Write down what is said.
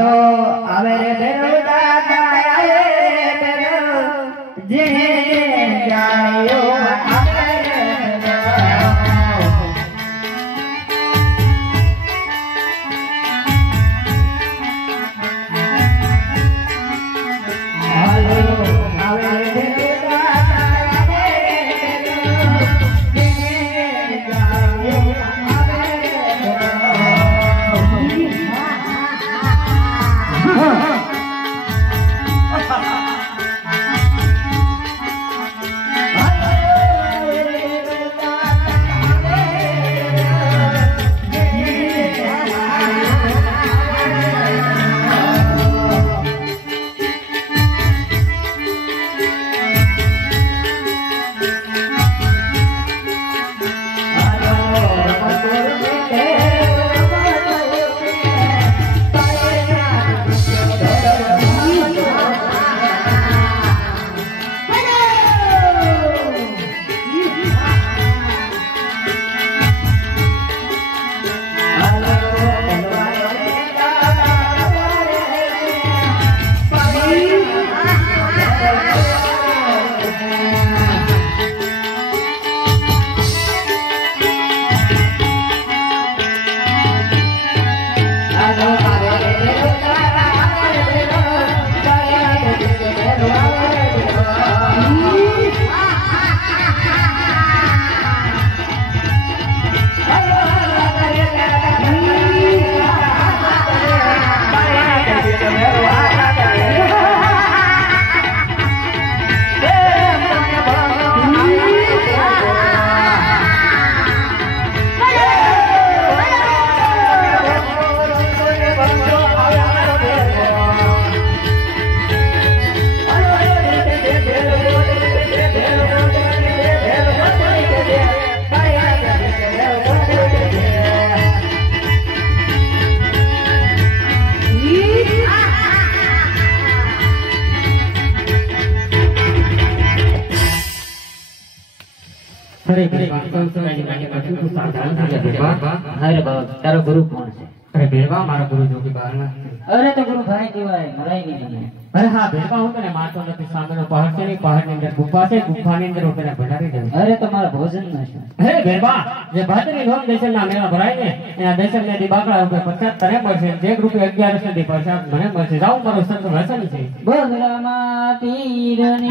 આવે રે દેવતા આવે રે જે જાયો तारो गुरु कौन से? अरे बेरवा मारा गुरु जो की बाहर में। अरे तो गुरु भाई केवाय मराई नहीं। अरे हाँ बेरवा होता है मातो नती सामने नो पहाड़ से नहीं पहाड़ के अंदर गुफा से गुफा के अंदर होता है भंडारी जन। अरे तुम्हारा भोजन न है। अरे बेरवा ये भातरी लोग देश ना मेरा भराई ने यहाँ देश में दिबाकड़ा रुपए 50 तरह मरसे 1 रुपए 11 से दी 50 मने मरसे जाऊं मारो संत वैसा नहीं चाहिए। बोल रामा तीरनी